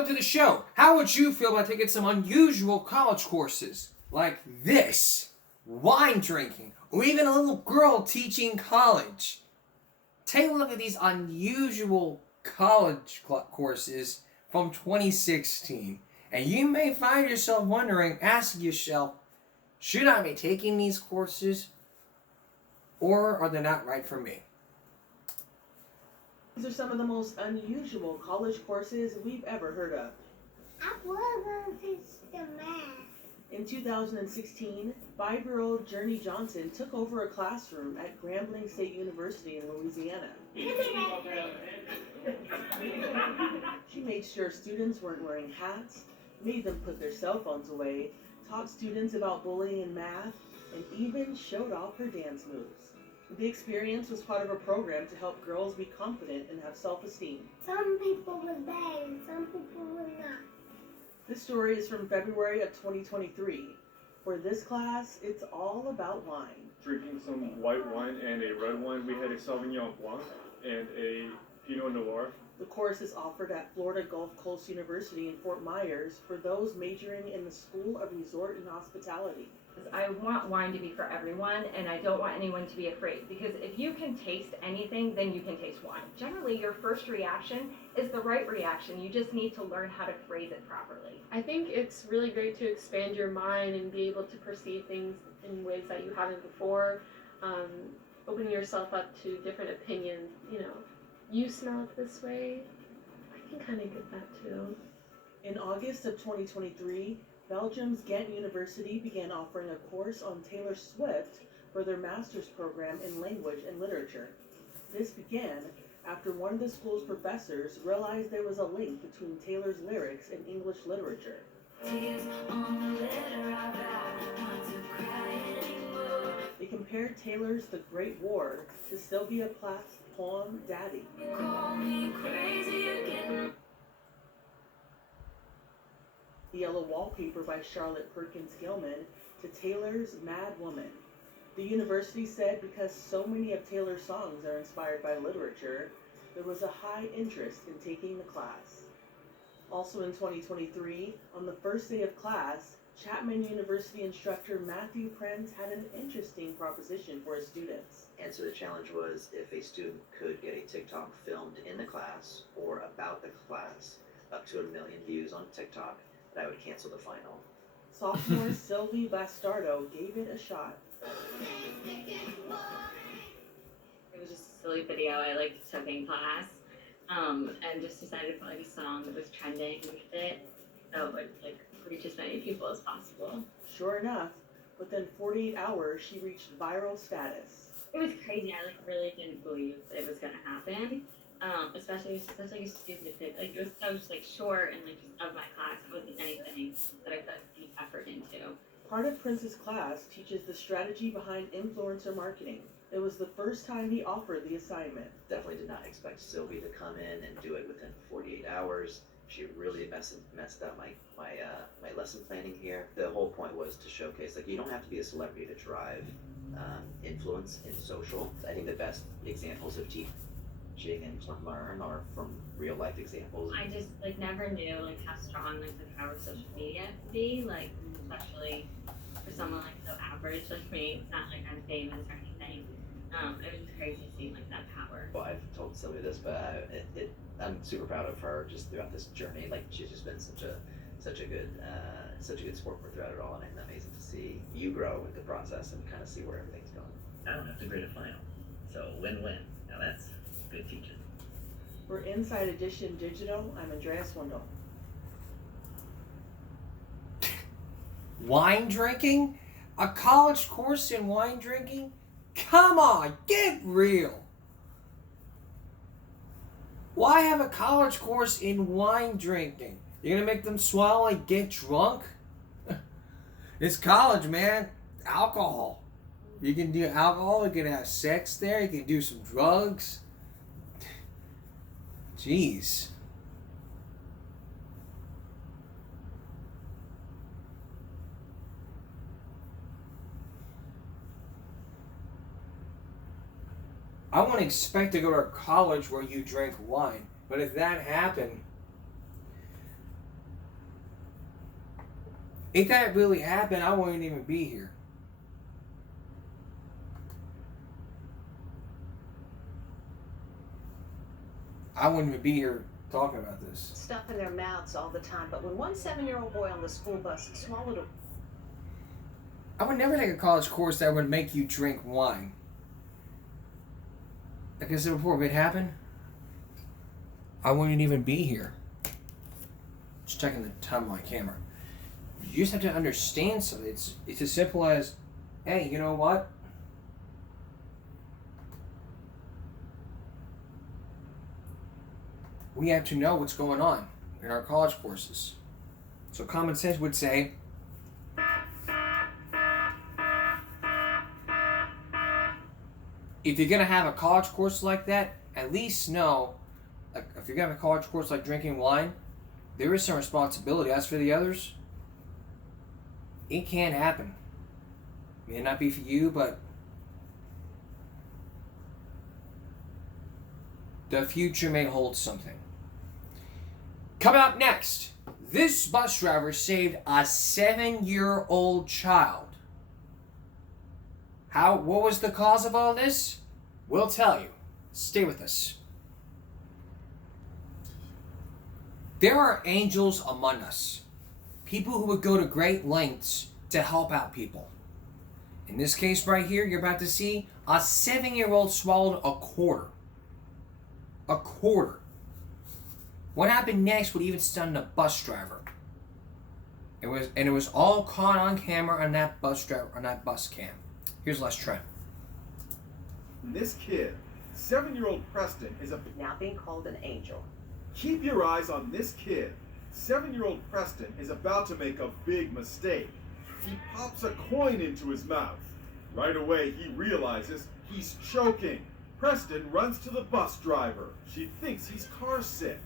welcome to the show. How would you feel about taking some unusual college courses like this? Wine drinking, or even a little girl teaching college. Take a look at these unusual college courses from 2016, and you may find yourself wondering, asking yourself, should I be taking these courses, or are they not right for me? These are some of the most unusual college courses we've ever heard of. I want to teach the math. In 2016, 5-year-old Journey Johnson took over a classroom at Grambling State University in Louisiana. She made sure students weren't wearing hats, made them put their cell phones away, taught students about bullying and math, and even showed off her dance moves. The experience was part of a program to help girls be confident and have self-esteem. Some people were bad and some people were not. This story is from February of 2023. For this class, it's all about wine. Drinking some white wine and a red wine. We had a Sauvignon Blanc and a Pinot Noir. The course is offered at Florida Gulf Coast University in Fort Myers for those majoring in the School of Resort and Hospitality. I want wine to be for everyone, and I don't want anyone to be afraid, because if you can taste anything, then you can taste wine. Generally, your first reaction is the right reaction. You just need to learn how to phrase it properly. I think it's really great to expand your mind and be able to perceive things in ways that you haven't before, opening yourself up to different opinions. You smell it this way, I can kind of get that too. In August of 2023, Belgium's Ghent University began offering a course on Taylor Swift for their master's program in language and literature. This began after one of the school's professors realized there was a link between Taylor's lyrics and English literature. They compared Taylor's The Great War to Sylvia Plath's poem Daddy. The Yellow Wallpaper by Charlotte Perkins Gilman to Taylor's Mad Woman. The university said because so many of Taylor's songs are inspired by literature, there was a high interest in taking the class. Also in 2023, on the first day of class, Chapman University instructor Matthew Prince had an interesting proposition for his students. And so the challenge was if a student could get a TikTok filmed in the class or about the class, up to 1 million views on TikTok, that I would cancel the final. Sophomore Sylvie Bastardo gave it a shot. It was just a silly video I liked took in class, and just decided to put like a song that was trending with it, so it would like reach as many people as possible. Sure enough, within 48 hours, she reached viral status. It was crazy. I like really didn't believe it was gonna happen. Especially it was such like a stupid thing. Like it was so just like short and like just of my class. It wasn't anything that I put deep effort into. Part of Prince's class teaches the strategy behind influencer marketing. It was the first time he offered the assignment. Definitely did not expect Sylvie to come in and do it within 48 hours. She really messed up my lesson planning here. The whole point was to showcase, like, you don't have to be a celebrity to drive influence in social. I think the best examples of teaching and to learn are from real life examples. I just like never knew like how strong like the power of social media could be, like especially for someone like so average like me. It's not like I'm famous or anything. It was crazy seeing like that power. Well, I've told Sylvia this, but I'm super proud of her just throughout this journey. Like she's just been such a good sport throughout it all, and it's amazing to see you grow with the process and kind of see where everything's going. I don't have to grade a final, so win-win. Now that's good teaching. For Inside Edition Digital, I'm Andrea Swindle. Wine drinking? A college course in wine drinking? Come on, get real. Why have a college course in wine drinking? You're gonna make them swallow and get drunk? It's college, man. Alcohol. You can do alcohol, you can have sex there, you can do some drugs. Jeez. I wouldn't expect to go to a college where you drink wine, but if that happened, If that really happened, I wouldn't even be here. I wouldn't even be here talking about this. Stuff in their mouths all the time, but when one 7-year-old boy on the school bus swallowed a... I would never take a college course that would make you drink wine. Like I said before, if it happened, I wouldn't even be here. Just checking the time on my camera. You just have to understand something. It's as simple as, hey, you know what? We have to know what's going on in our college courses. So common sense would say, if you're gonna have a college course like that, at least know, like, if you're gonna have a college course like drinking wine, there is some responsibility. As for the others, it can happen. It may not be for you, but the future may hold something. Coming up next, this bus driver saved a 7-year-old child. What was the cause of all this? We'll tell you. Stay with us. There are angels among us. People who would go to great lengths to help out people. In this case right here, you're about to see a 7-year-old swallowed a quarter. A quarter. What happened next would even stun the bus driver. It was all caught on camera on that bus cam. Here's Les Trent. This kid, 7-year-old Preston, is now being called an angel. Keep your eyes on this kid. 7-year-old Preston is about to make a big mistake. He pops a coin into his mouth. Right away, he realizes he's choking. Preston runs to the bus driver. She thinks he's car sick.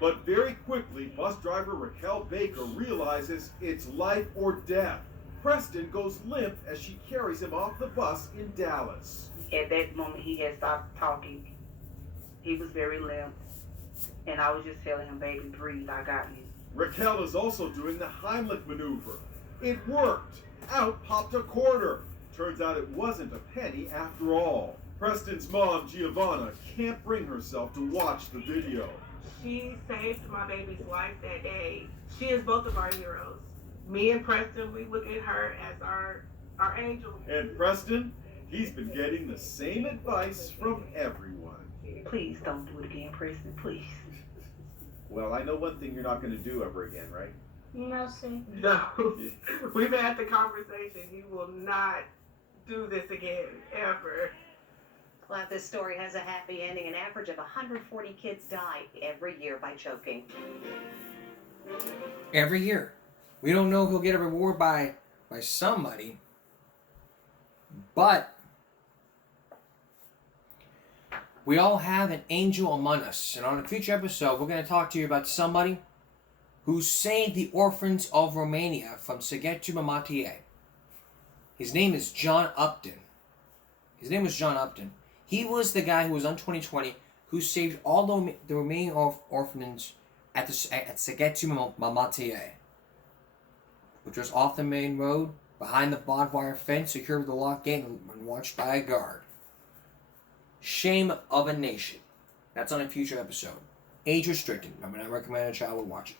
But very quickly, bus driver Raquel Baker realizes it's life or death. Preston goes limp as she carries him off the bus in Dallas. At that moment, he had stopped talking. He was very limp. And I was just telling him, baby, breathe, I got you. Raquel is also doing the Heimlich maneuver. It worked. Out popped a quarter. Turns out it wasn't a penny after all. Preston's mom, Giovanna, can't bring herself to watch the video. She saved my baby's life that day. She is both of our heroes. Me and Preston, we look at her as our angel. And Preston, he's been getting the same advice from everyone. Please don't do it again, Preston, please. Well, I know one thing you're not going to do ever again, right? No, sir. No. We've had the conversation. He will not do this again, ever. Well, this story has a happy ending. An average of 140 kids die every year by choking. Every year. We don't know if he'll get a reward by somebody, but we all have an angel among us. And on a future episode, we're going to talk to you about somebody who saved the orphans of Romania from Sighetu Marmației. His name is John Upton. His name was John Upton. He was the guy who was on 2020 who saved all the Romanian orphans at Sighetu Marmației, which was off the main road, behind the barbed wire fence, secured with a locked gate, and watched by a guard. Shame of a nation. That's on a future episode. Age restricted. I would not recommend a child would watch it.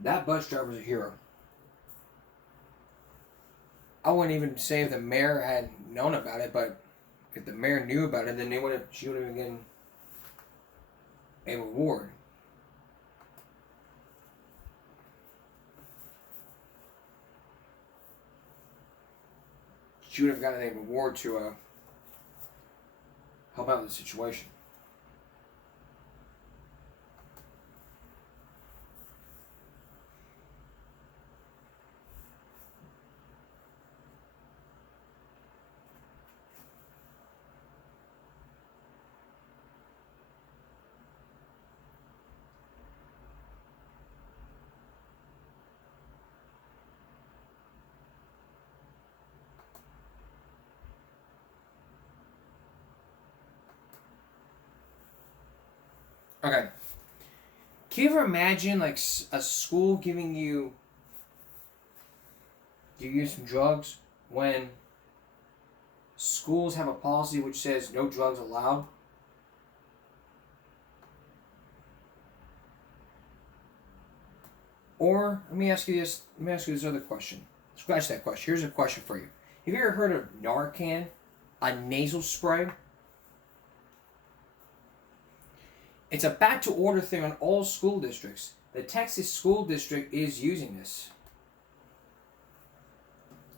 That bus driver was a hero. I wouldn't even say if the mayor had known about it, but if the mayor knew about it, then she would have been getting a reward. She would have gotten a reward to help out the situation. Okay. Can you ever imagine like a school giving you some drugs when schools have a policy which says no drugs allowed? Or let me ask you this other question. Scratch that question. Here's a question for you. Have you ever heard of Narcan, a nasal spray? It's a back to order thing on all school districts. The Texas school district is using this.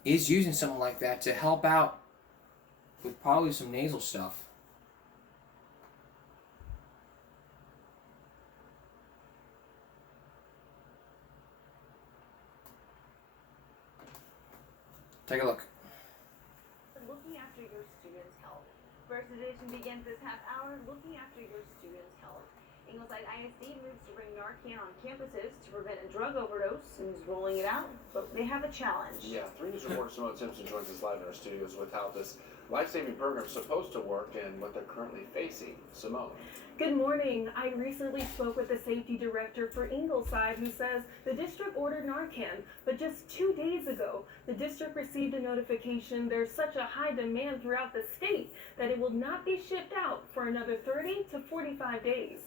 Is using something like that to help out with probably some nasal stuff. Take a look. Looking after your students' health. First edition begins this half hour looking after your students' health. Ingleside ISD moves to bring Narcan on campuses to prevent a drug overdose and is rolling it out, but they have a challenge. Yeah, 3 News reporter Simone Simpson joins us live in our studios with how this life-saving program is supposed to work and what they're currently facing. Simone. Good morning. I recently spoke with the safety director for Ingleside who says the district ordered Narcan, but just 2 days ago, the district received a notification there's such a high demand throughout the state that it will not be shipped out for another 30 to 45 days.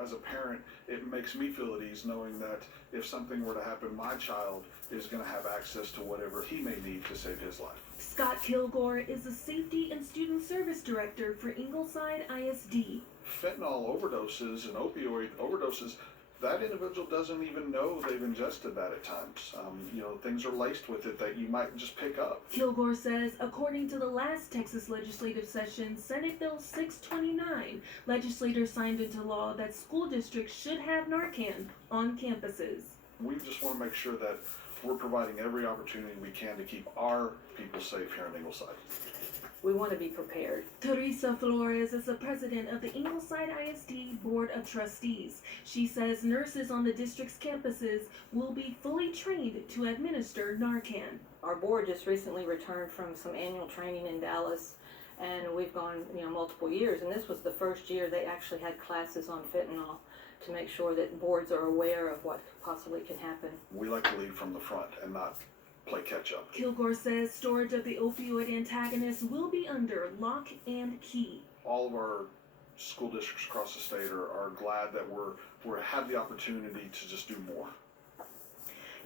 As a parent, it makes me feel at ease knowing that if something were to happen, my child is going to have access to whatever he may need to save his life. Scott Kilgore is the Safety and Student Service Director for Ingleside ISD. Fentanyl overdoses and opioid overdoses, that individual doesn't even know they've ingested that at times. Things are laced with it that you might just pick up. Kilgore says, according to the last Texas legislative session, Senate Bill 629, legislators signed into law that school districts should have Narcan on campuses. We just want to make sure that we're providing every opportunity we can to keep our people safe here in Ingleside. We want to be prepared. Teresa Flores is the president of the Ingleside ISD Board of Trustees. She says nurses on the district's campuses will be fully trained to administer Narcan. Our board just recently returned from some annual training in Dallas, and we've gone multiple years, and this was the first year they actually had classes on fentanyl to make sure that boards are aware of what possibly can happen. We like to lead from the front and not play catch up. Kilgore says storage of the opioid antagonists will be under lock and key. All of our school districts across the state are glad that we have the opportunity to just do more.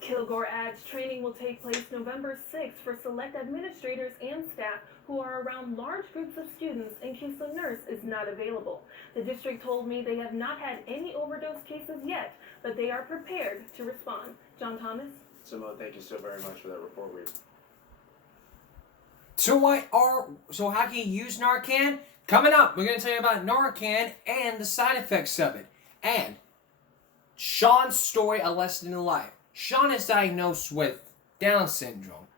Kilgore adds training will take place November 6th for select administrators and staff who are around large groups of students in case a nurse is not available. The district told me they have not had any overdose cases yet, but they are prepared to respond. John Thomas? Simone, thank you so very much for that report. So how can you use Narcan? Coming up, we're going to tell you about Narcan and the side effects of it. And Sean's story, A Lesson in Life. Sean is diagnosed with Down syndrome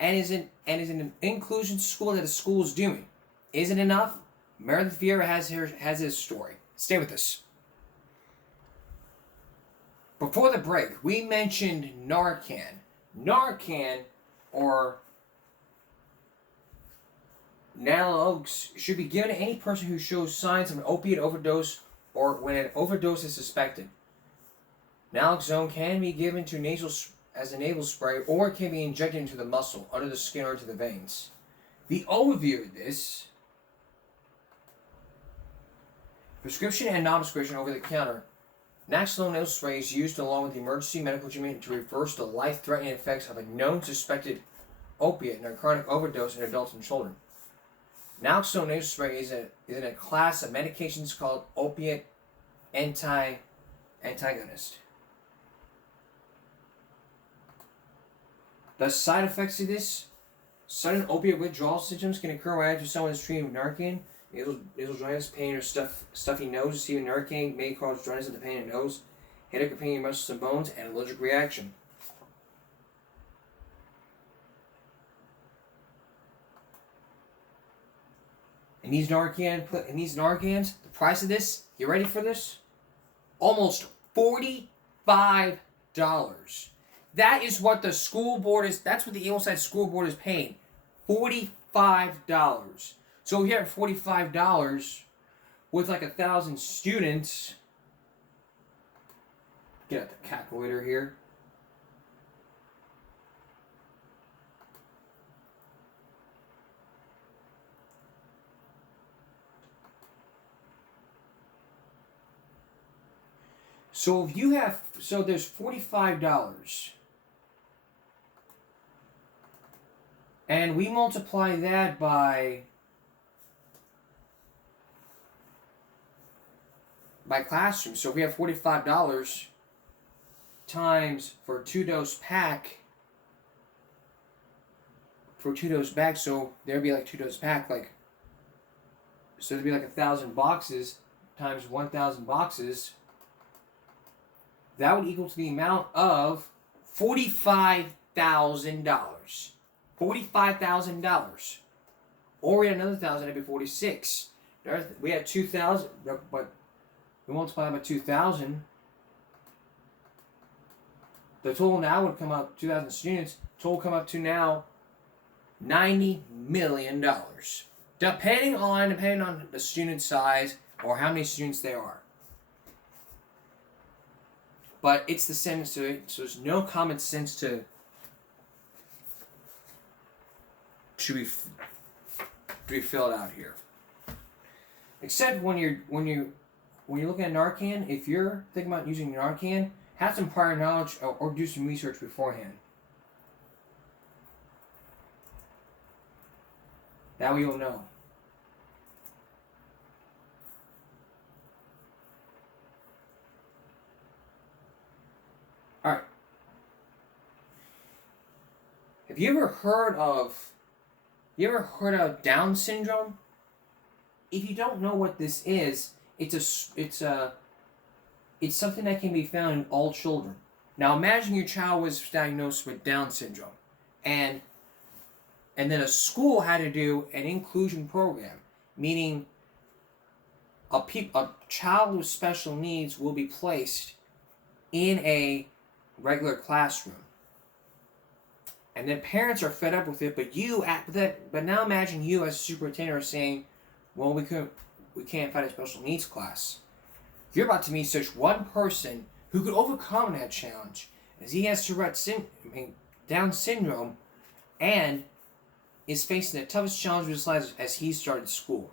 and is in an inclusion school that the school is doing. Isn't enough? Meredith Vieira has his story. Stay with us. Before the break, we mentioned Narcan. Narcan, or Naloxone, should be given to any person who shows signs of an opiate overdose or when an overdose is suspected. Naloxone can be given to as a nasal spray, or it can be injected into the muscle, under the skin, or into the veins. The overview of this: prescription and non-prescription over-the-counter. Naloxone nasal spray is used along with the emergency medical treatment to reverse the life-threatening effects of a known suspected opiate and a chronic overdose in adults and children. Naloxone nasal spray is in a class of medications called opiate antagonist. The side effects of this: sudden opiate withdrawal symptoms can occur when after someone is treated with Narcan. Nasal dryness, pain, or stuffy nose. Receiving Narcan may cause dryness of the pain in the nose, headache or pain in muscles and bones, and allergic reaction. And these Narcans, the price of this, you ready for this? Almost $45. That is what the school board is. That's what the Ingleside School Board is paying. $45. So here at $45, with like 1,000 students, get out the calculator here. So if you have, so there's $45. And we multiply that by classroom. So if we have $45 times for a 2-dose pack, for a 2-dose bag, so there'd be like 2-dose pack, like, so there'd be like 1,000 boxes times 1,000 boxes. That would equal to the amount of $45,000. $45,000. Or we had another 1,000, that'd be 46. We had 2,000, but we multiply by 2,000. The total now would come up, 2,000 students, total come up to now $90 million. Depending on the student size or how many students there are. But it's the sentence to it, so there's no common sense to be filled out here. Except when you're looking at Narcan, if you're thinking about using Narcan, have some prior knowledge or do some research beforehand. That way you'll know. Alright. Have you ever heard of Down syndrome? If you don't know what this is, it's something that can be found in all children. Now imagine your child was diagnosed with Down syndrome, and then a school had to do an inclusion program, meaning a child with special needs will be placed in a regular classroom. And then parents are fed up with it, but now imagine you as a superintendent are saying, well, we can't find a special needs class. You're about to meet such one person who could overcome that challenge, as he has Down syndrome, and is facing the toughest challenge of his life as he started school.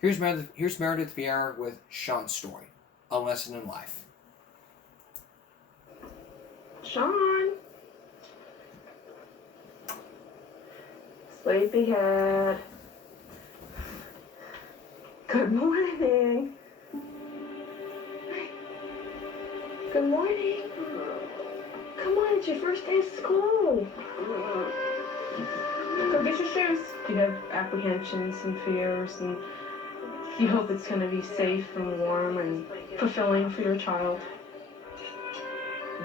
Here's Meredith Vieira with Sean's story, A Lesson in Life. Sean. Sleepyhead. Good morning. Good morning. Come on, it's your first day of school. Go get your shoes. You have apprehensions and fears, and you hope it's going to be safe and warm and fulfilling for your child.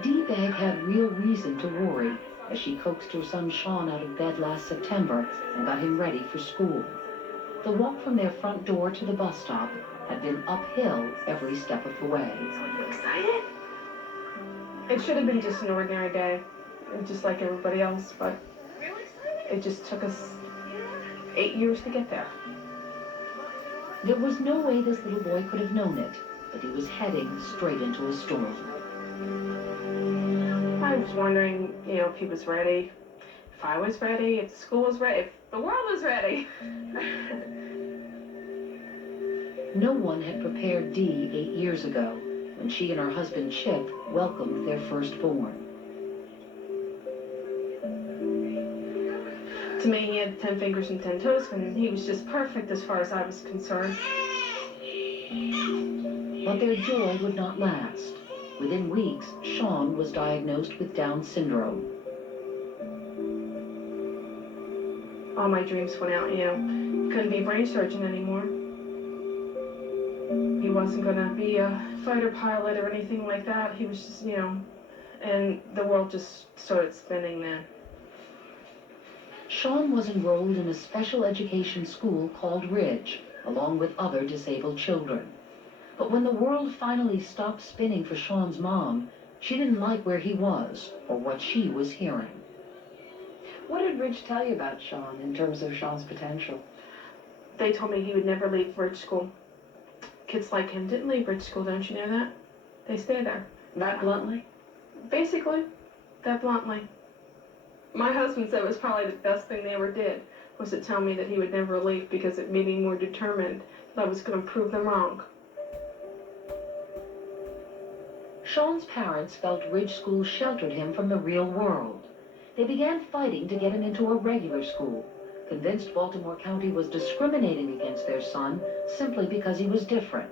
D-Bag had real reason to worry as she coaxed her son Sean out of bed last September and got him ready for school. The walk from their front door to the bus stop had been uphill every step of the way. Are you excited? It should have been just an ordinary day, just like everybody else, but it just took us 8 years to get there. There was no way this little boy could have known it, but he was heading straight into a storm. I was wondering, if he was ready, if I was ready, if the school was ready, if the world was ready. No one had prepared Dee 8 years ago when she and her husband Chip welcomed their firstborn. To me, he had 10 fingers and 10 toes, and he was just perfect as far as I was concerned. But their joy would not last. Within weeks, Sean was diagnosed with Down syndrome. All my dreams went out, Couldn't be a brain surgeon anymore. He wasn't going to be a fighter pilot or anything like that. He was just, and the world just started spinning then. Sean was enrolled in a special education school called Ridge, along with other disabled children. But when the world finally stopped spinning for Sean's mom, she didn't like where he was or what she was hearing. What did Ridge tell you about Sean in terms of Sean's potential? They told me he would never leave Ridge School. Kids like him didn't leave Ridge School, don't you know that? They stay there. That bluntly? Basically, that bluntly. My husband said it was probably the best thing they ever did, was to tell me that he would never leave because it made me more determined that I was going to prove them wrong. Sean's parents felt Ridge School sheltered him from the real world. They began fighting to get him into a regular school, convinced Baltimore County was discriminating against their son simply because he was different.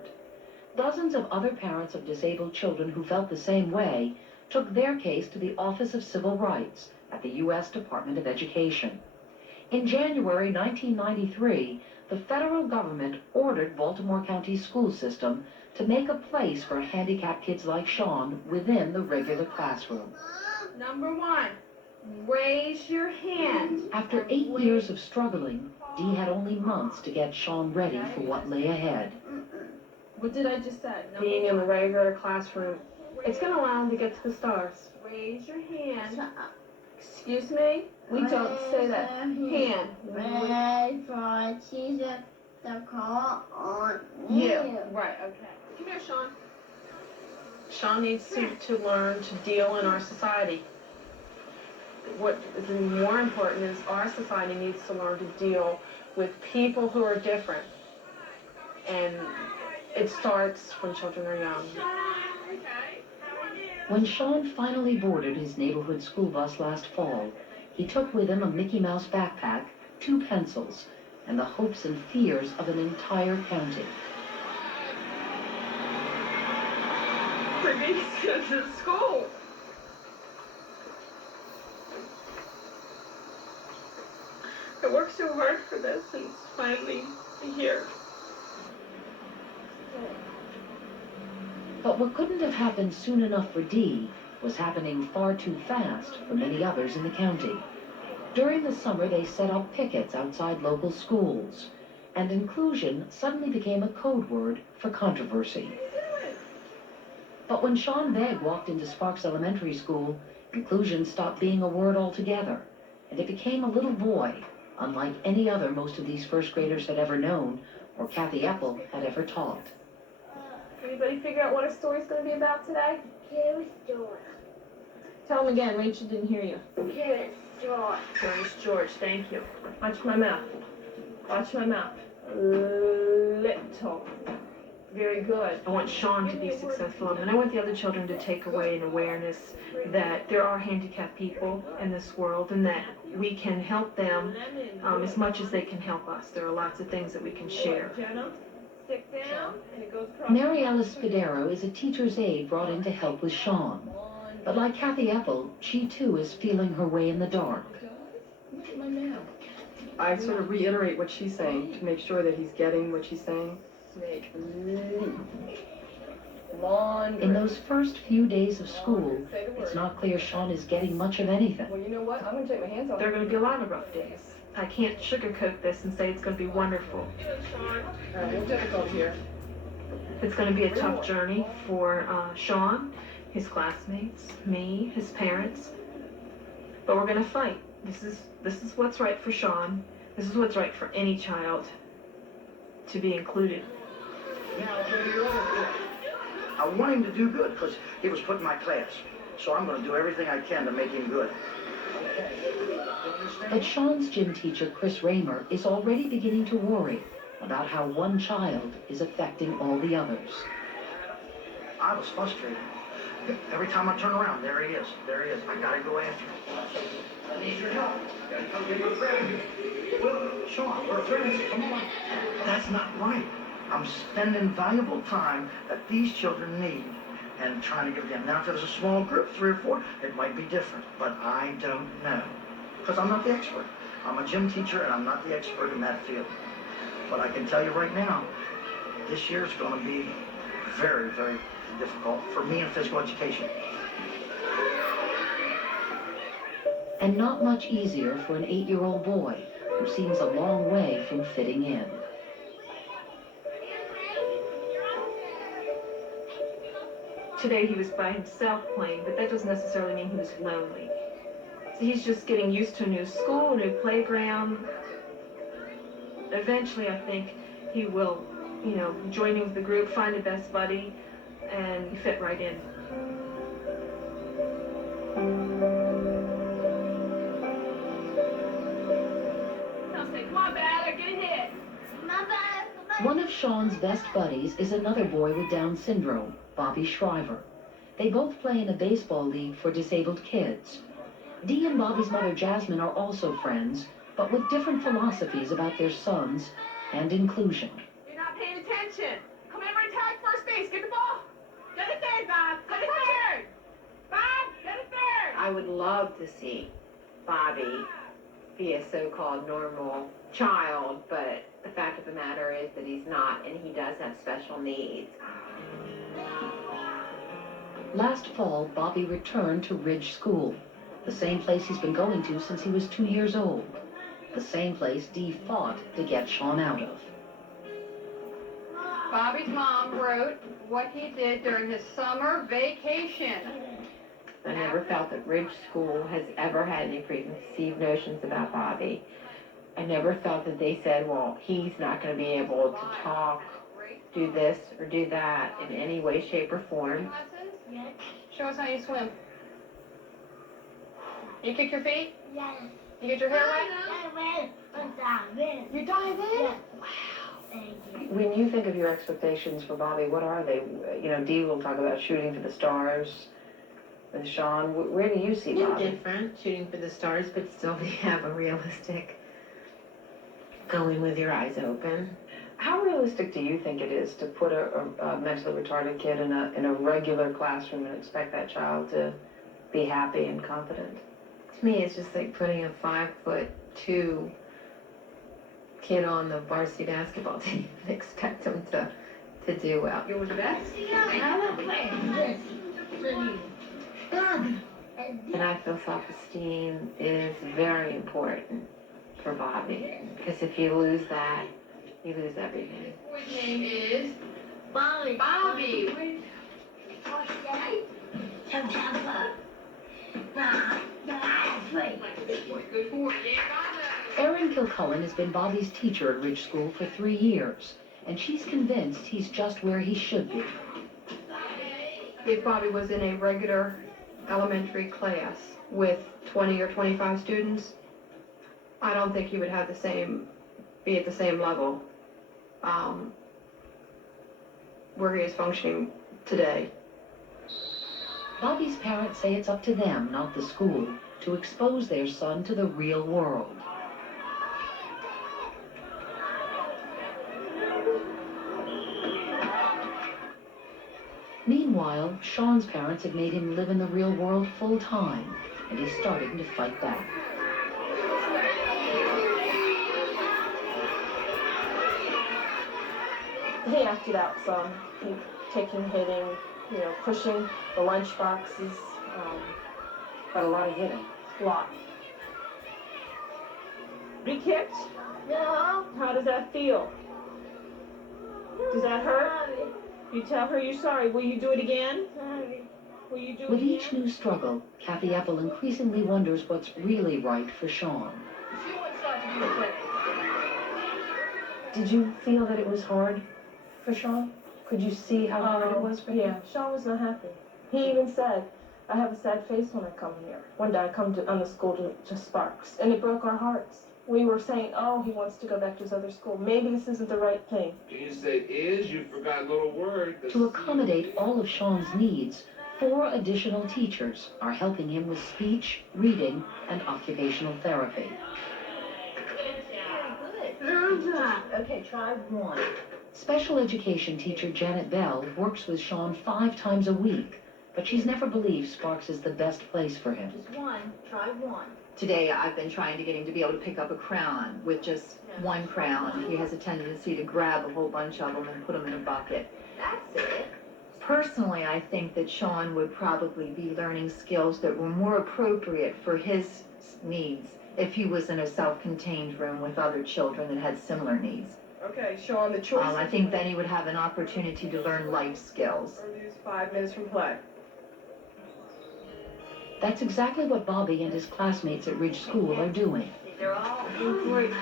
Dozens of other parents of disabled children who felt the same way took their case to the Office of Civil Rights at the U.S. Department of Education. In January 1993, the federal government ordered Baltimore County's school system to make a place for handicapped kids like Sean within the regular classroom. Number 1, raise your hand. After 8 years of struggling, Dee had only months to get Sean ready for what lay ahead. What did I just say? Being in the regular classroom, it's going to allow him to get to the stars. Raise your hand. Excuse me? We don't say that. Hand. Wait for Jesus to call on You. Right, okay. Come here, Sean. Sean needs to learn to deal in our society. What is more important is our society needs to learn to deal with people who are different. And it starts when children are young. When Sean finally boarded his neighborhood school bus last fall, he took with him a Mickey Mouse backpack, 2 pencils, and the hopes and fears of an entire county. For me to go to school. I worked so hard for this, and it's finally here. But what couldn't have happened soon enough for Dee was happening far too fast for many others in the county. During the summer, they set up pickets outside local schools, and inclusion suddenly became a code word for controversy. But when Sean Begg walked into Sparks Elementary School, inclusion stopped being a word altogether, and it became a little boy, unlike any other most of these first graders had ever known, or Kathy Epple had ever taught. Anybody figure out what our story's going to be about today? Curious George. Tell them again. Rachel didn't hear you. Curious George. Curious George, thank you. Watch my mouth. Watch my mouth. Little. Very good. I want Sean to be successful, and I want the other children to take away an awareness that there are handicapped people in this world and that we can help them as much as they can help us. There are lots of things that we can share. Stick down, and it goes across. Mary Alice Spadero is a teacher's aide brought in to help with Sean. But like Kathy Epple, she too is feeling her way in the dark. Look at my mouth. I sort of reiterate what she's saying to make sure that he's getting what she's saying. Make laundry. In those first few days of school, it's not clear Sean is getting much of anything. Well, you know what? I'm going to take my hands off. There are going to be a lot of rough days. I can't sugarcoat this and say it's going to be wonderful. All right, we'll difficult here. It's going to be a tough journey for Sean, his classmates, me, his parents. But we're going to fight. This is what's right for Sean. This is what's right for any child to be included. I want him to do good because he was put in my class. So I'm going to do everything I can to make him good. But Sean's gym teacher, Chris Raymer, is already beginning to worry about how one child is affecting all the others. I was frustrated. Every time I turn around, there he is. There he is. I got to go after him. I need your help. Got to come get your friend. Well, Sean, we're friends. Come on. That's not right. I'm spending valuable time that these children need and trying to give them. Now, if there's a small group, 3 or 4, it might be different, but I don't know. Because I'm not the expert. I'm a gym teacher, and I'm not the expert in that field. But I can tell you right now, this year is going to be very, very difficult for me in physical education. And not much easier for an 8-year-old boy who seems a long way from fitting in. Today he was by himself playing, but that doesn't necessarily mean he was lonely. So he's just getting used to a new school, a new playground. Eventually, I think he will, join in with the group, find a best buddy, and fit right in. One of Sean's best buddies is another boy with Down syndrome, Bobby Shriver. They both play in a baseball league for disabled kids. Dee and Bobby's mother Jasmine are also friends, but with different philosophies about their sons and inclusion. You're not paying attention. Come in right tag first base. Get the ball. Get it third, Bob. Get it third. Bob, get it third. I would love to see Bobby be a so-called normal child, but the fact of the matter is that he's not, and he does have special needs. Last fall, Bobby returned to Ridge School, the same place he's been going to since he was 2 years old, the same place Dee fought to get Sean out of. Bobby's mom wrote what he did during his summer vacation. I never felt that Ridge School has ever had any preconceived notions about Bobby. I never felt that they said, well, he's not going to be able to talk, do this or do that in any way, shape, or form. Show us how you swim. You kick your feet? Yes. You get your hair wet? You dive in? Wow. Thank you. When you think of your expectations for Bobby, what are they? You know, Dee will talk about shooting for the stars. With Sean, where do you see Bobby? Different, shooting for the stars, but still they have a realistic go in with your eyes open. How realistic do you think it is to put a mentally retarded kid in a regular classroom and expect that child to be happy and confident? To me, it's just like putting a 5'2" kid on the varsity basketball team and expect him to do well. You want the best? And I feel self-esteem is very important for Bobby, because if you lose that, you lose everything. His name is Bobby. Bobby. Good boy. Erin Kilcullen has been Bobby's teacher at Ridge School for 3 years, and she's convinced he's just where he should be. If Bobby was in a regular elementary class with 20 or 25 students, I don't think he would have be at the same level where he is functioning today. Bobby's parents say it's up to them, not the school, to expose their son to the real world. Meanwhile, Sean's parents have made him live in the real world full time, and he's starting to fight back. He acted out some. He kicking, hitting, pushing the lunch boxes. But a lot of hitting. A lot. Be kicked? No. How does that feel? Does that hurt? You tell her you're sorry. Will you do it again? Will you do it With again? each new struggle, Kathy Ethel increasingly wonders what's really right for Sean. Did you feel that it was hard for Sean? Could you see how hard it was for him? Yeah, Sean was not happy. He even said, I have a sad face when I come here. One day I come on the school to Sparks, and it broke our hearts. We were saying, oh, he wants to go back to his other school. Maybe this isn't the right thing. You said is, you forgot a little word. To accommodate all of Sean's needs, 4 additional teachers are helping him with speech, reading, and occupational therapy. Okay, try one. Special education teacher Janet Bell works with Sean 5 times a week, but she's never believed Sparks is the best place for him. Just one. Try one. Today, I've been trying to get him to be able to pick up a crayon with just one crayon. He has a tendency to grab a whole bunch of them and put them in a bucket. That's it. Personally, I think that Sean would probably be learning skills that were more appropriate for his needs if he was in a self-contained room with other children that had similar needs. Okay, Sean, the choice. I think then he would have an opportunity to learn life skills. Or lose 5 minutes from play. That's exactly what Bobby and his classmates at Ridge School are doing. They're all in groups,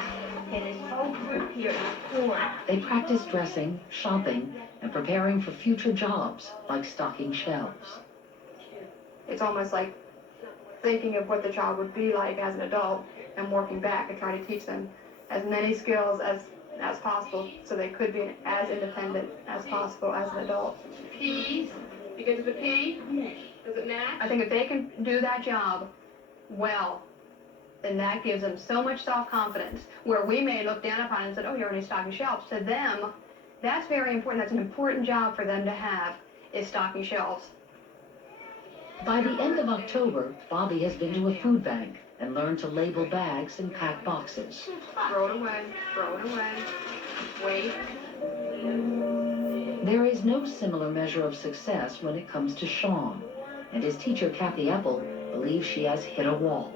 and this whole group here is one. They practice dressing, shopping, and preparing for future jobs like stocking shelves. It's almost like thinking of what the child would be like as an adult and working back and try to teach them as many skills as as possible so they could be as independent as possible as an adult. P's? You get to the P? Does it match? I think if they can do that job well, then that gives them so much self-confidence, where we may look down upon it and said, oh, you're only stocking shelves. To them, that's very important. That's an important job for them to have, is stocking shelves. By the end of October, Bobby has been to a food bank and learned to label bags and pack boxes. Throw it away, throw it away, wait. There is no similar measure of success when it comes to Sean, and his teacher, Kathy Eppel, believes she has hit a wall.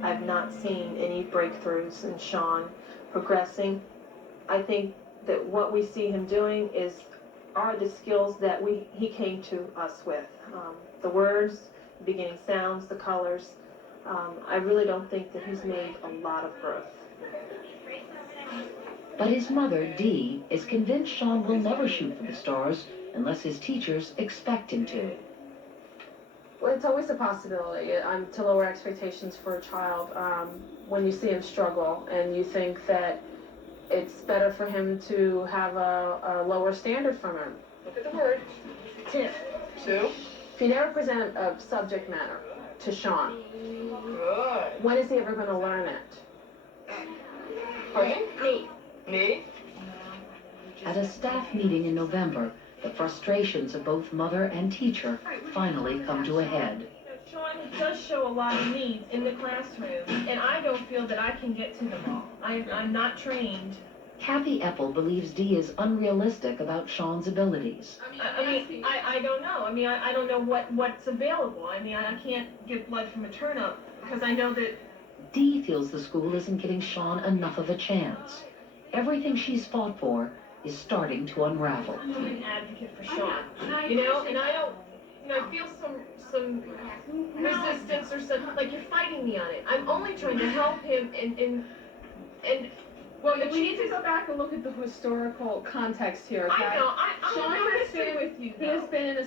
I've not seen any breakthroughs in Sean progressing. I think that what we see him doing are the skills that he came to us with. The words, beginning sounds, the colors. I really don't think that he's made a lot of growth. But his mother, Dee, is convinced Sean will never shoot for the stars unless his teachers expect him to. Well, it's always a possibility to lower expectations for a child when you see him struggle and you think that it's better for him to have a lower standard from him. Look at the word. Tip. Two. If you never present a subject matter to Sean, good. When is he ever going to learn it? Pardon? Me? At a staff meeting in November, the frustrations of both mother and teacher finally come to a head. Sean does show a lot of needs in the classroom, and I don't feel that I can get to them all. I'm not trained. Kathy Eppel believes Dee is unrealistic about Sean's abilities. I don't know. I don't know what's available. I can't give blood from a turnip because I know that... Dee feels the school isn't giving Sean enough of a chance. Everything she's fought for is starting to unravel. I'm an advocate for Sean, and I don't, I feel some resistance or something, like you're fighting me on it. I'm only trying to help him and Well, we need to go back and look at the historical context here, okay? I know, Sean has been with you. He has been in a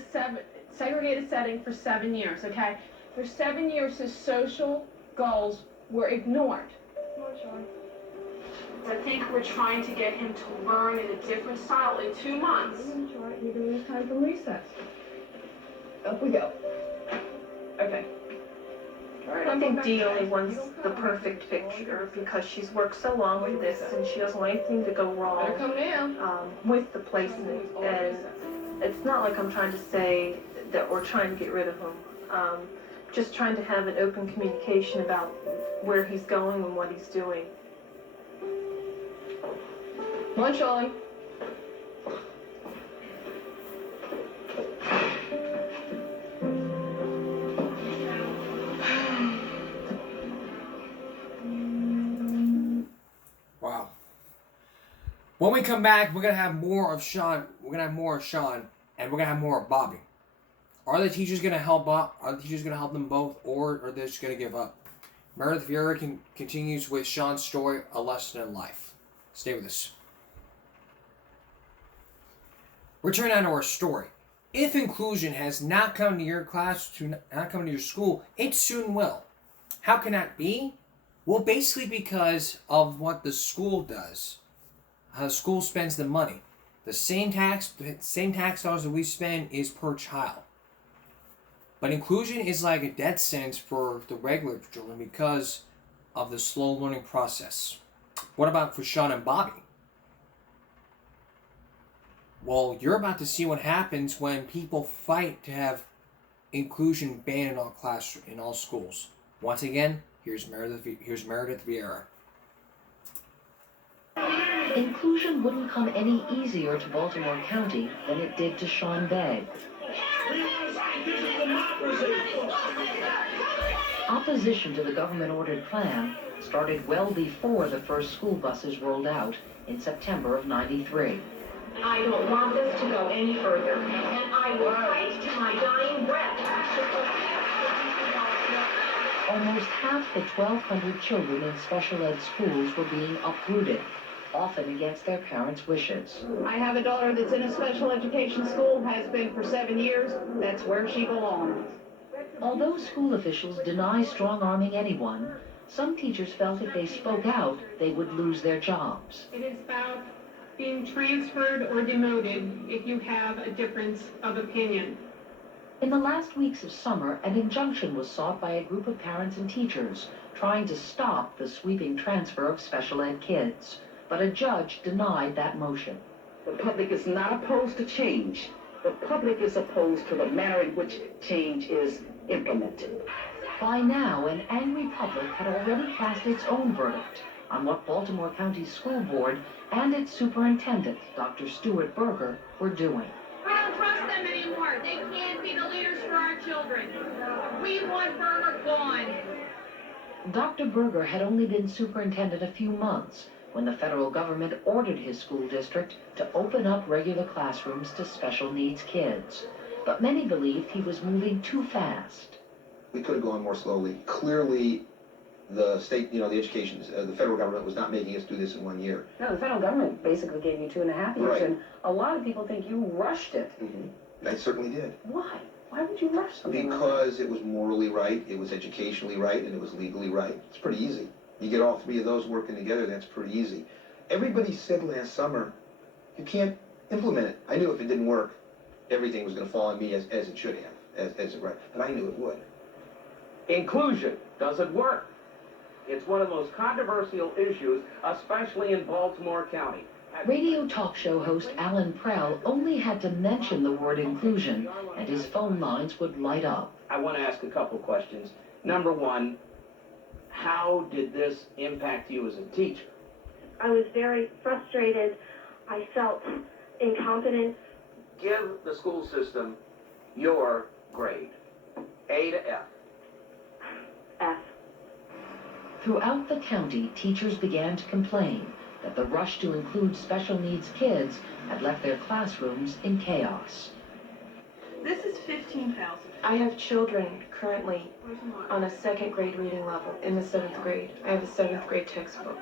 segregated setting for 7 years, okay? For 7 years, his social goals were ignored. Come on, Sean. I think we're trying to get him to learn in a different style in 2 months. Maybe it's time for recess. Up we go. Okay. I think Dee only wants the perfect picture because she's worked so long with this and she doesn't want anything to go wrong with the placement. And it's not like I'm trying to say that we're trying to get rid of him. Just trying to have an open communication about where he's going and what he's doing. Come on, Sean. Wow. When we come back, we're gonna have more of Sean. We're gonna have more of Sean, and we're gonna have more of Bobby. Are the teachers gonna help up? Are the teachers gonna help them both, or are they just gonna give up? Meredith Vieira continues with Sean's story, A Lesson in Life. Stay with us. Return now to our story. If inclusion has not come to your class, not come to your school, it soon will. How can that be? Well, basically because of what the school does. How the school spends the money. The same tax dollars that we spend is per child. But inclusion is like a death sentence for the regular children because of the slow learning process. What about for Sean and Bobby? Well, you're about to see what happens when people fight to have inclusion banned in all schools. Once again, here's Meredith Vieira. Inclusion wouldn't come any easier to Baltimore County than it did to Sean Begg. Opposition to the government-ordered plan started well before the first school buses rolled out in September of '93. I don't want this to go any further, and I will fight to my dying breath. Almost half the 1,200 children in special ed schools were being uprooted, often against their parents' wishes. I have a daughter that's in a special education school, has been for 7 years. That's where she belongs. Although school officials deny strong-arming anyone, Some teachers felt if they spoke out, they would lose their jobs. It is about being transferred or demoted if you have a difference of opinion. In the last weeks of summer, an injunction was sought by a group of parents and teachers trying to stop the sweeping transfer of special ed kids. But a judge denied that motion. The public is not opposed to change. The public is opposed to the manner in which change is implemented. By now, an angry public had already cast its own verdict on what Baltimore County School Board and its superintendent, Dr. Stuart Berger, were doing. We don't trust them anymore. They can't be the leaders for our children. We want Berger gone. Dr. Berger had only been superintendent a few months when the federal government ordered his school district to open up regular classrooms to special needs kids. But many believed he was moving too fast. We could have gone more slowly. Clearly, the state, the education, the federal government was not making us do this in 1 year. No, the federal government basically gave you 2.5 years, Right. and a lot of people think you rushed it. I certainly did. Why? Why would you rush something? Because it was morally right, it was educationally right, and it was legally right. It's pretty easy. You get all three of those working together, that's pretty easy. Everybody said last summer, you can't implement it. I knew if it didn't work, everything was going to fall on me as it should have, as it right. But I knew it would. Inclusion, does it work? It's one of the most controversial issues, especially in Baltimore County. Radio talk show host Alan Prell only had to mention the word inclusion, and his phone lines would light up. I want to ask a couple questions. Number one, how did this impact you as a teacher? I was very frustrated. I felt incompetent. Give the school system your grade, A to F. F. Throughout the county, teachers began to complain that the rush to include special needs kids had left their classrooms in chaos. This is 15,000. I have children currently on a second grade reading level in the 7th grade. I have a 7th grade textbook.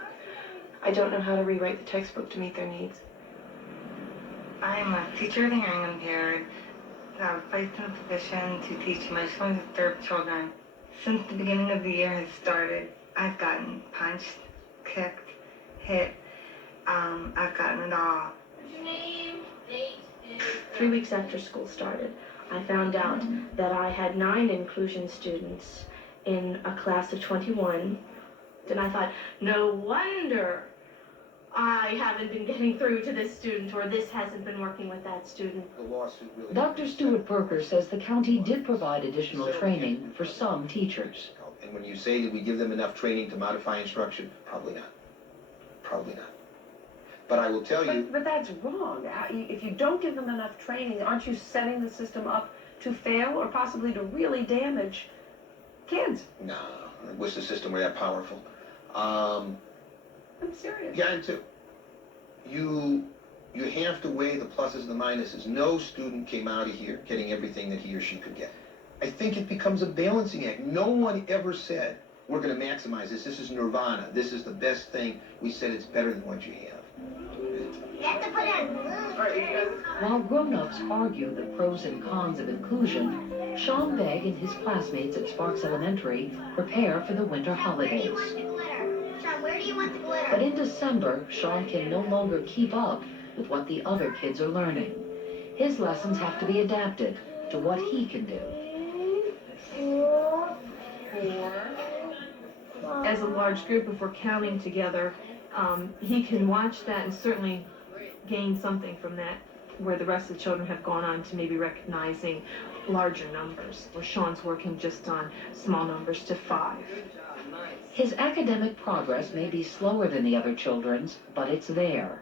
I don't know how to rewrite the textbook to meet their needs. I'm a teacher of the hearing impaired. I'm placed in a position to teach emotionally disturbed children. Since the beginning of the year has started, I've gotten punched, kicked, hit. I've gotten it all. 3 weeks after school started, I found out that I had 9 inclusion students in a class of 21. And I thought, no wonder I haven't been getting through to this student, or this hasn't been working with that student. The lawsuit really... Dr. Stuart Berger says the county did provide additional training for some teachers. And when you say, did we give them enough training to modify instruction? Probably not. Probably not. But I will tell you... But that's wrong. If you don't give them enough training, aren't you setting the system up to fail or possibly to really damage kids? No, I wish the system were that powerful. I'm serious. Yeah, I am too. You have to weigh the pluses and the minuses. No student came out of here getting everything that he or she could get. I think it becomes a balancing act. No one ever said, we're going to maximize this. This is nirvana. This is the best thing. We said it's better than what you have. You have to put it on glue. While grown-ups argue the pros and cons of inclusion, Sean Begg and his classmates at Sparks Elementary prepare for the winter holidays. Sean, where do you want the glitter? But in December, Sean can no longer keep up with what the other kids are learning. His lessons have to be adapted to what he can do. As a large group, if we're counting together, he can watch that and certainly gain something from that, where the rest of the children have gone on to maybe recognizing larger numbers, where Sean's working just on small numbers to 5. His academic progress may be slower than the other children's, but it's there.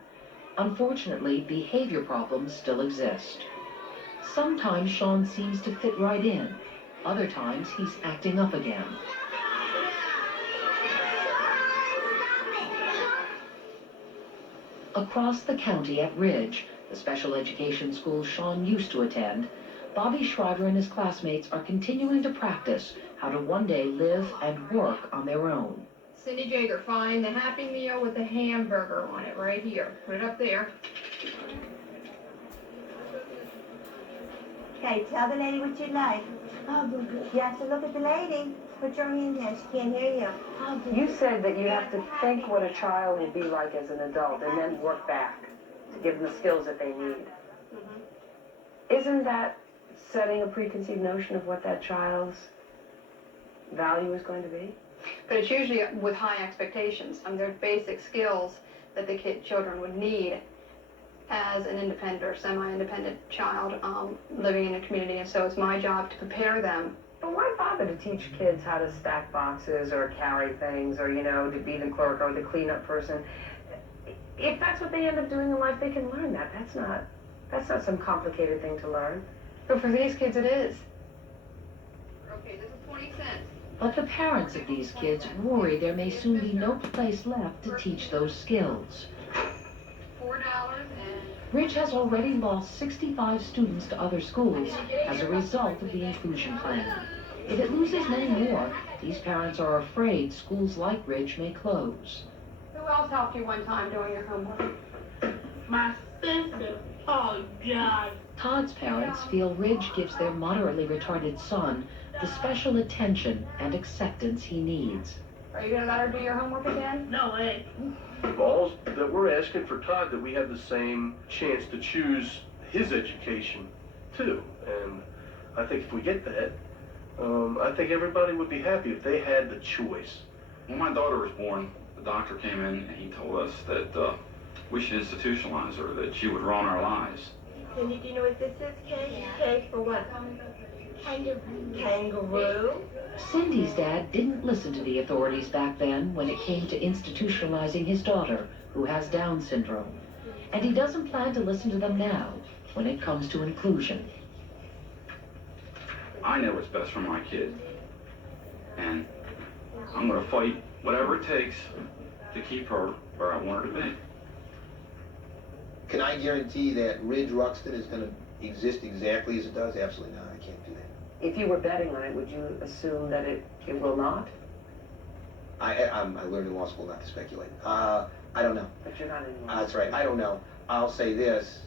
Unfortunately, behavior problems still exist. Sometimes Sean seems to fit right in. Other times, he's acting up again. Across the county at Ridge, the special education school Sean used to attend, Bobby Shriver and his classmates are continuing to practice how to one day live and work on their own. Cindy Jager, find the Happy Meal with the hamburger on it right here. Put it up there. Okay, tell the lady what you'd like. You have to look at the lady. Put your hand down, she can't hear you. You said that you have to think what a child will be like as an adult and then work back to give them the skills that they need. Isn't that setting a preconceived notion of what that child's value is going to be? But it's usually with high expectations. There's basic skills that the children would need as an independent or semi-independent child living in a community, and so it's my job to prepare them. But why bother to teach kids how to stack boxes or carry things or, you know, to be the clerk or the cleanup person? If that's what they end up doing in life, they can learn that. That's not some complicated thing to learn. But for these kids, it is. Okay, this is 20 cents. But the parents of these kids worry there may soon be no place left to teach those skills. $4 and... Ridge has already lost 65 students to other schools as a result of the inclusion plan. If it loses many more, these parents are afraid schools like Ridge may close. Who else helped you one time doing your homework? My sister. Oh, God. Todd's parents feel Ridge gives their moderately retarded son the special attention and acceptance he needs. Are you going to let her do your homework again? No way. All that we're asking for Todd, that we have the same chance to choose his education too. And I think if we get that, I think everybody would be happy if they had the choice. When my daughter was born, the doctor came in and he told us that we should institutionalize her, that she would ruin our lives. Do you know what this is, Kay? Kay for what? Kangaroo. Cindy's dad didn't listen to the authorities back then when it came to institutionalizing his daughter, who has Down syndrome. And he doesn't plan to listen to them now when it comes to inclusion. I know what's best for my kid. And I'm going to fight whatever it takes to keep her where I want her to be. Can I guarantee that Ridge Ruxton is going to exist exactly as it does? Absolutely not. I can't do that. If you were betting on it, would you assume that it will not? I learned in law school not to speculate. I don't know. But you're not in law. That's right. I don't know. I'll say this.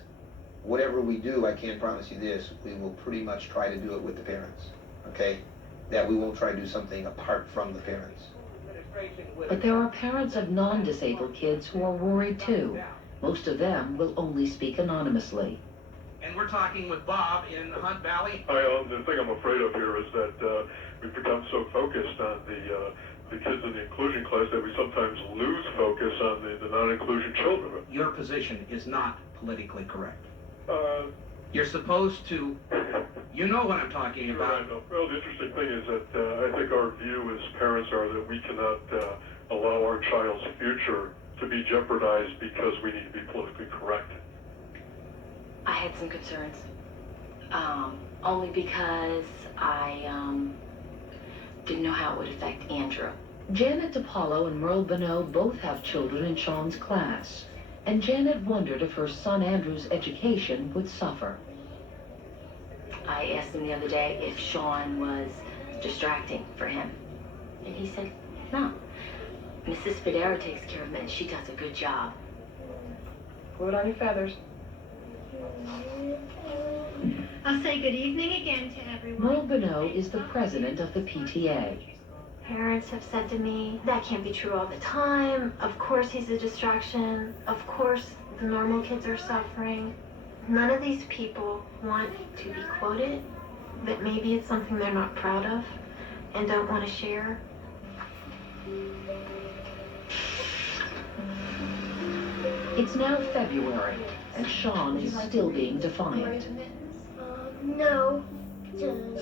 Whatever we do, I can't promise you this, we will pretty much try to do it with the parents. Okay? That we won't try to do something apart from the parents. But there are parents of non-disabled kids who are worried too. Most of them will only speak anonymously. And we're talking with Bob in Hunt Valley. The thing I'm afraid of here is that we've become so focused on the kids in the inclusion class that we sometimes lose focus on the non-inclusion children. Your position is not politically correct. You're supposed to, you know what I'm talking about. Right. Well, the interesting thing is that I think our view as parents are that we cannot allow our child's future to be jeopardized because we need to be politically correct. I had some concerns, only because I didn't know how it would affect Andrew. Janet DiPaolo and Merle Bonneau both have children in Sean's class, and Janet wondered if her son Andrew's education would suffer. I asked him the other day if Sean was distracting for him, and he said no. Mrs. Spadero takes care of him, and she does a good job. Put on your feathers. I'll say good evening again to everyone. Merle Bonneau is the president of the PTA. Parents have said to me, that can't be true all the time. Of course he's a distraction. Of course the normal kids are suffering. None of these people want to be quoted, but maybe it's something they're not proud of and don't want to share. It's now February, and Sean is still being defiant. No.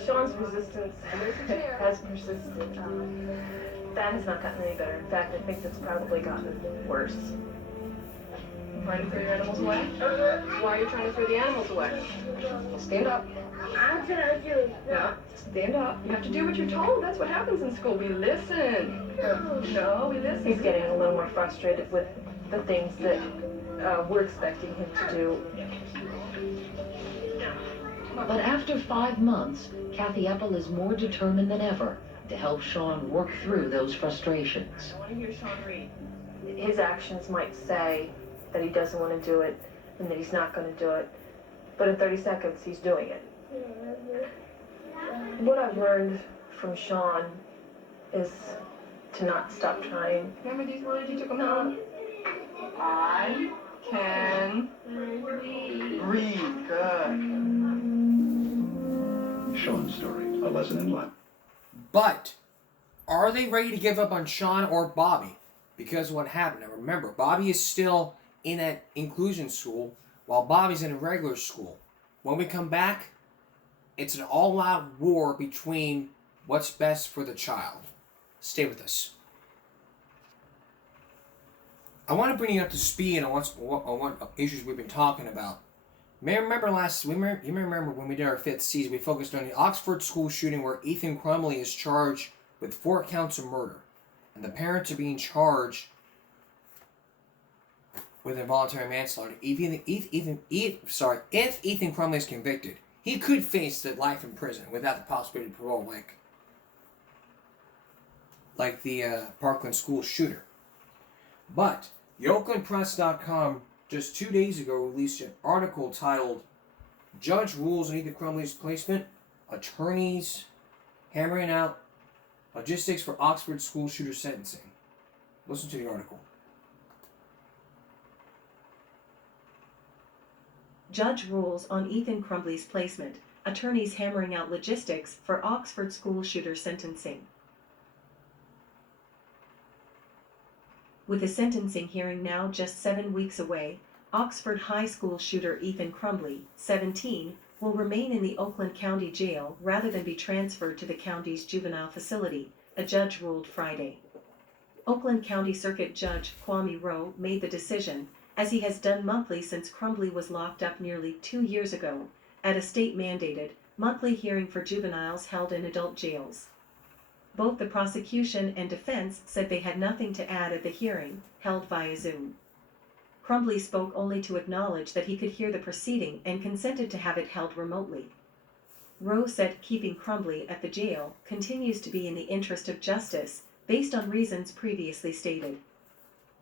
Sean's resistance has persisted. That has not gotten any better. In fact, I think it's probably gotten worse. Trying to throw your animals away? Why are you trying to throw the animals away? Stand up. I'm trying to. No, stand up. You have to do what you're told. That's what happens in school. We listen. No, we listen. He's getting a little more frustrated with the things that we're expecting him to do. But after 5 months, Kathy Epple is more determined than ever to help Sean work through those frustrations. I want to hear Sean read. His actions might say that he doesn't want to do it and that he's not going to do it, but in 30 seconds he's doing it. What I've learned from Sean is to not stop trying. Remember these words you took them home? I can read. Good. Sean's story, a lesson in life. But are they ready to give up on Sean or Bobby? Because what happened? Now remember, Bobby is still in that inclusion school while Bobby's in a regular school. When we come back, it's an all-out war between what's best for the child. Stay with us. I want to bring you up to speed on what issues we've been talking about. You may remember when we did our 5th season, we focused on the Oxford school shooting where Ethan Crumbley is charged with 4 counts of murder. And the parents are being charged with involuntary manslaughter. If Ethan Crumbley is convicted, he could face life in prison without the possibility of parole, like the Parkland school shooter. But TheOaklandPress.com just 2 days ago released an article titled "Judge Rules on Ethan Crumbley's Placement, Attorneys Hammering Out Logistics for Oxford School Shooter Sentencing." Listen to the article. Judge rules on Ethan Crumbley's placement, attorneys hammering out logistics for Oxford school shooter sentencing. With the sentencing hearing now just 7 weeks away, Oxford High School shooter Ethan Crumbley, 17, will remain in the Oakland County Jail rather than be transferred to the county's juvenile facility, a judge ruled Friday. Oakland County Circuit Judge Kwame Rowe made the decision, as he has done monthly since Crumbley was locked up nearly 2 years ago, at a state-mandated, monthly hearing for juveniles held in adult jails. Both the prosecution and defense said they had nothing to add at the hearing, held via Zoom. Crumbley spoke only to acknowledge that he could hear the proceeding and consented to have it held remotely. Rowe said keeping Crumbley at the jail continues to be in the interest of justice, based on reasons previously stated.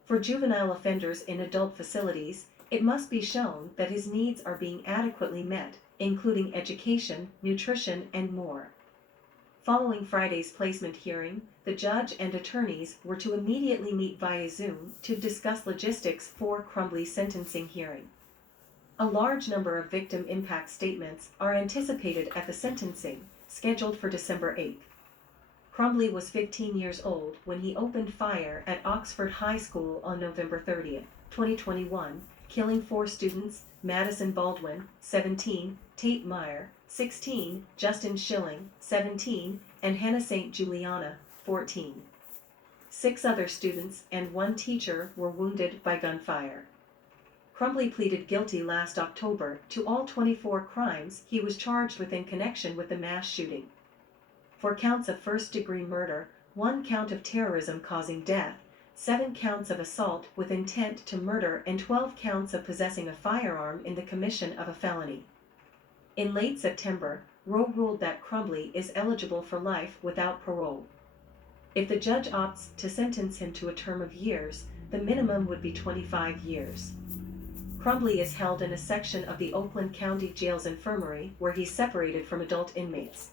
For juvenile offenders in adult facilities, it must be shown that his needs are being adequately met, including education, nutrition, and more. Following Friday's placement hearing, the judge and attorneys were to immediately meet via Zoom to discuss logistics for Crumbley's sentencing hearing. A large number of victim impact statements are anticipated at the sentencing, scheduled for December 8th. Crumbley was 15 years old when he opened fire at Oxford High School on November 30th, 2021, killing 4 students: Madison Baldwin, 17, Tate Meyer, 16, Justin Schilling, 17, and Hannah St. Juliana, 14. 6 other students and 1 teacher were wounded by gunfire. Crumbley pleaded guilty last October to all 24 crimes he was charged with in connection with the mass shooting. 4 counts of first-degree murder, 1 count of terrorism causing death, 7 counts of assault with intent to murder, and 12 counts of possessing a firearm in the commission of a felony. In late September, Rowe ruled that Crumbley is eligible for life without parole. If the judge opts to sentence him to a term of years, the minimum would be 25 years. Crumbley is held in a section of the Oakland County Jail's infirmary where he's separated from adult inmates.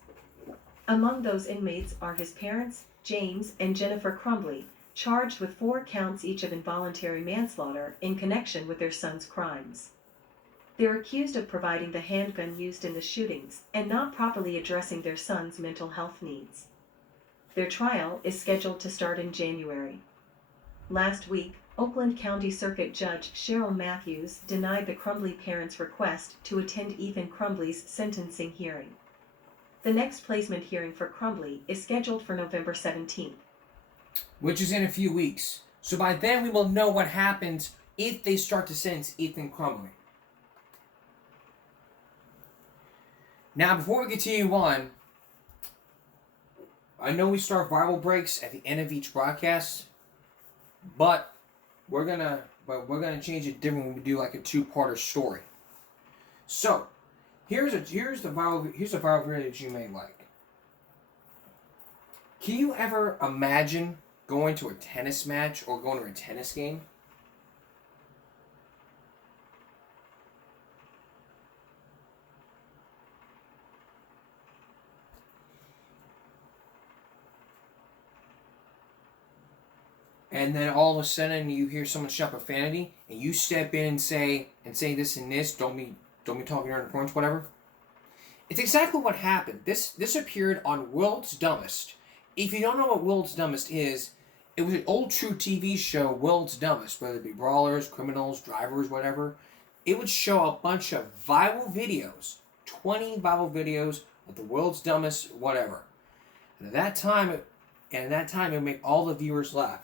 Among those inmates are his parents, James and Jennifer Crumbley, charged with 4 counts each of involuntary manslaughter in connection with their son's crimes. They're accused of providing the handgun used in the shootings and not properly addressing their son's mental health needs. Their trial is scheduled to start in January. Last week, Oakland County Circuit Judge Cheryl Matthews denied the Crumbley parents' request to attend Ethan Crumbley's sentencing hearing. The next placement hearing for Crumbley is scheduled for November 17th. Which is in a few weeks. So by then we will know what happens if they start to sentence Ethan Crumbley. Now, before we continue on, I know we start viral breaks at the end of each broadcast, but we're gonna change it different when we do like a 2-parter story. So, here's a viral video that you may like. Can you ever imagine going to a tennis match or going to a tennis game? and then all of a sudden you hear someone shout profanity, and you step in and say this and this, don't be talking during the porch, whatever. It's exactly what happened. This appeared on World's Dumbest. If you don't know what World's Dumbest is, it was an old true TV show, World's Dumbest, whether it be brawlers, criminals, drivers, whatever. It would show a bunch of viral videos, 20 viral videos of the world's dumbest, whatever. And at that time, it would make all the viewers laugh.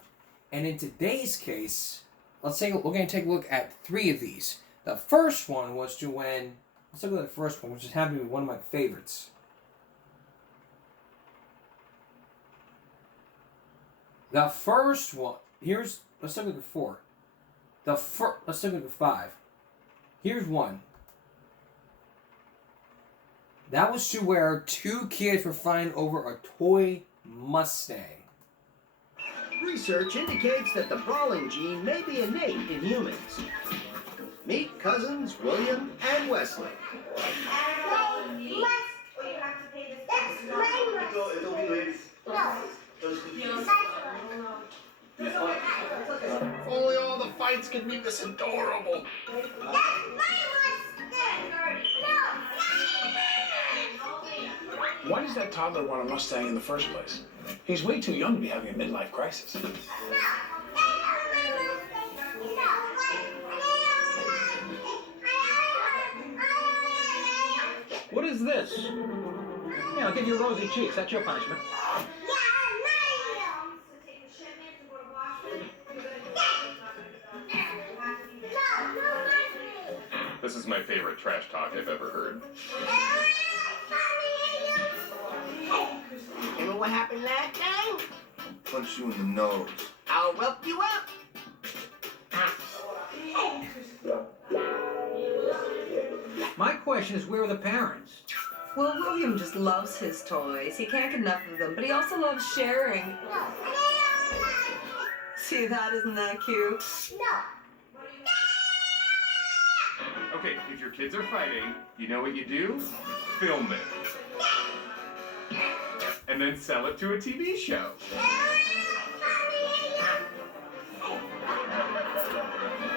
And in today's case, we're going to take a look at 3 of these. The first one was let's look at the first one, which just happened to be one of my favorites. The first one, let's look at the 4. Let's look at the 5. Here's one. That was to where 2 kids were fighting over a toy Mustang. Research indicates that the brawling gene may be innate in humans. Meet cousins William and Wesley. If only all the fights could be this adorable. Why does that toddler want a Mustang in the first place? He's way too young to be having a midlife crisis. What is this? Yeah, I'll give you rosy cheeks. That's your punishment. This is my favorite trash talk I've ever heard. Remember what happened last time? Punch you in the nose. I'll rough you up. My question is, where are the parents? Well, William just loves his toys. He can't get enough of them, but he also loves sharing. See that? Isn't that cute? Okay, if your kids are fighting, you know what you do? Film it. And then sell it to a TV show.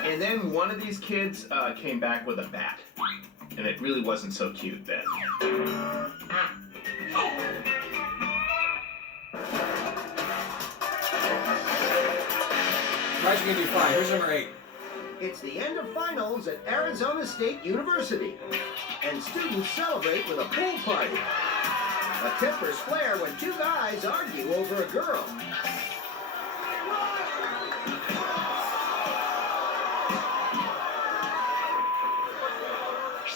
And then one of these kids came back with a bat. And it really wasn't so cute then. Guys, are going to be fine. Here's number 8. It's the end of finals at Arizona State University. And students celebrate with a pool party. A tempers flare when 2 guys argue over a girl.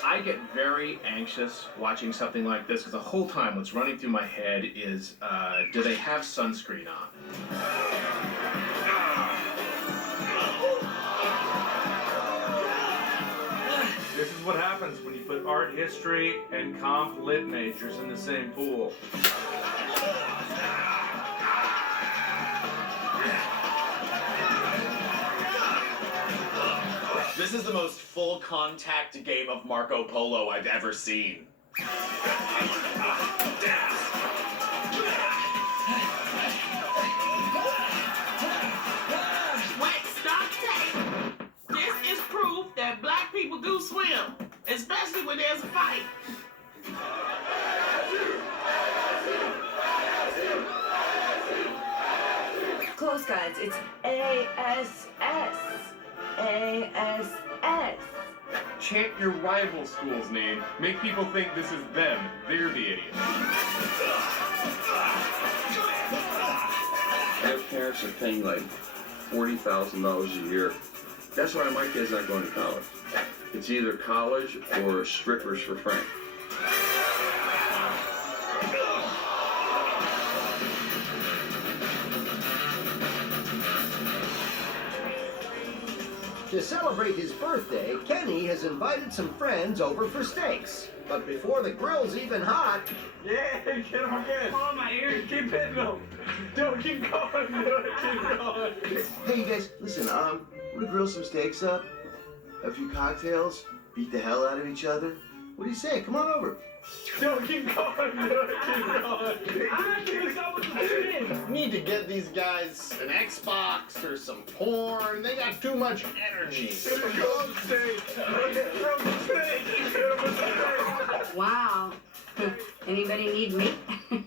I get very anxious watching something like this because the whole time what's running through my head is, do they have sunscreen on? This is what happens when you put art history and comp lit majors in the same pool. This is the most full contact game of Marco Polo I've ever seen. Wait, stop that! This is proof that black people do swim, especially when there's a fight. Close, guys. It's ASS. ASS. Chant your rival school's name. Make people think this is them. They're the idiots. Their parents are paying like $40,000 a year. That's why my kid's not going to college. It's either college or strippers for Frank. To celebrate his birthday, Kenny has invited some friends over for steaks. But before the grill's even hot... Yeah, get him again. Come on, my ears. Keep hitting them. Don't keep going. Keep going. Hey, you guys, listen, we're gonna grill some steaks up, a few cocktails, beat the hell out of each other. What do you say? Come on over. Donkey Kong. I think that was the thing. Need to get these guys an Xbox or some porn. They got too much energy. Wow. Anybody need me? Oh,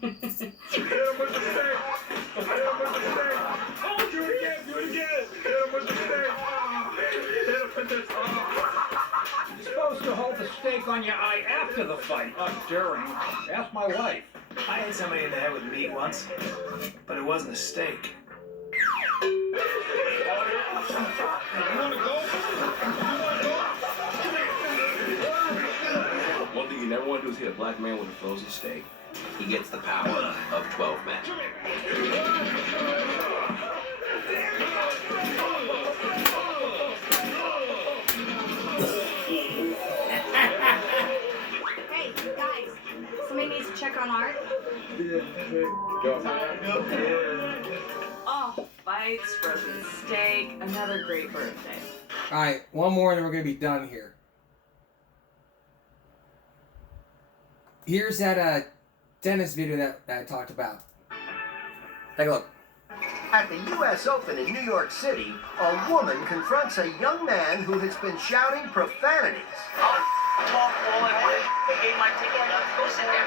do it again. Hit him with the steak. Hit him with the You're supposed to hold the steak on your eye after the fight, not during. Ask my wife. I hit somebody in the head with meat once, but it wasn't a steak. You wanna go? One thing you never want to do is hit a black man with a frozen steak. He gets the power of 12 men. Hey, guys, somebody needs to check on Art. Oh, bites, frozen steak, another great birthday. Alright, one more and then we're going to be done here. Here's that Dennis video that I talked about. Take a look. At the U.S. Open in New York City, a woman confronts a young man who has been shouting profanities. Talk all I want. They gave my ticket. Go sit there.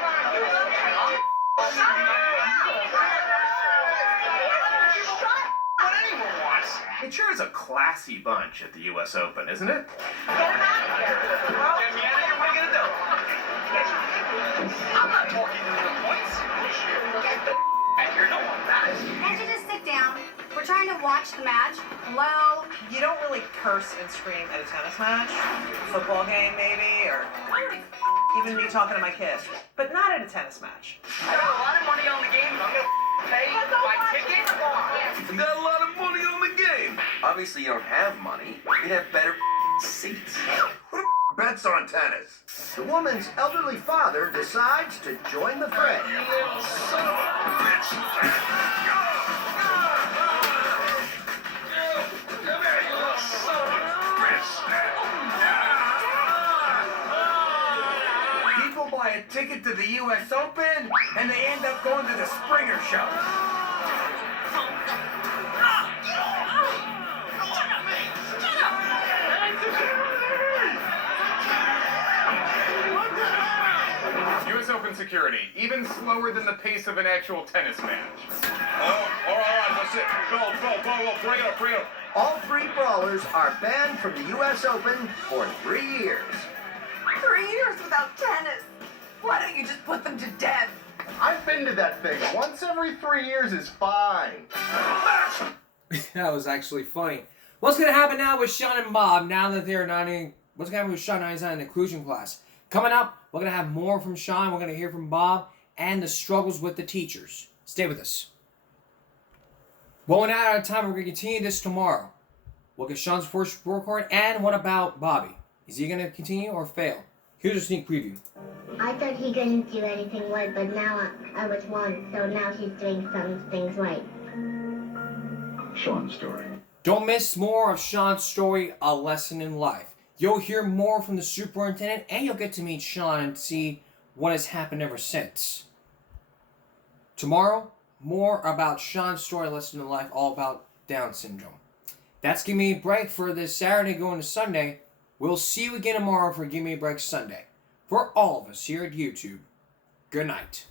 What anyone wants. It sure is a classy bunch at the U.S. Open, isn't it? Get me out of here. What are you gonna do? I'm not talking to the points. Get the back here. No one matters. Can't you just sit down? We're trying to watch the match. Hello? You don't really curse and scream at a tennis match, football game maybe, or even me talking to my kids, but not at a tennis match. I got a lot of money on the game. I'm gonna pay my ticket. You got a lot of money on the game. Obviously, you don't have money. You'd have better seats. Bets on tennis. The woman's elderly father decides to join the fray. People buy a ticket to the U.S. Open, and they end up going to the Springer Show. U.S. Open security, even slower than the pace of an actual tennis match. Oh, all right, that's it. Go, bring it up. All three brawlers are banned from the U.S. Open for 3 years. 3 years without tennis. Why don't you just put them to death? I've been to that thing. Once every 3 years is fine. That was actually funny. What's going to happen now with Sean and Bob now that they're not in... What's going to happen with Sean now he's not in inclusion class? Coming up, we're going to have more from Sean. We're going to hear from Bob and the struggles with the teachers. Stay with us. Well, we're out of time. We're going to continue this tomorrow. We'll get Sean's first report card. And what about Bobby? Is he going to continue or fail? Here's a sneak preview. I thought he couldn't do anything right, but now I was wrong, so now he's doing some things right. Sean's story. Don't miss more of Sean's story, A Lesson in Life. You'll hear more from the superintendent, and you'll get to meet Sean and see what has happened ever since. Tomorrow, more about Sean's story, A Lesson in Life, all about Down syndrome. That's Give Me a Break for this Saturday going to Sunday. We'll see you again tomorrow for Give Me a Break Sunday. For all of us here at YouTube, good night.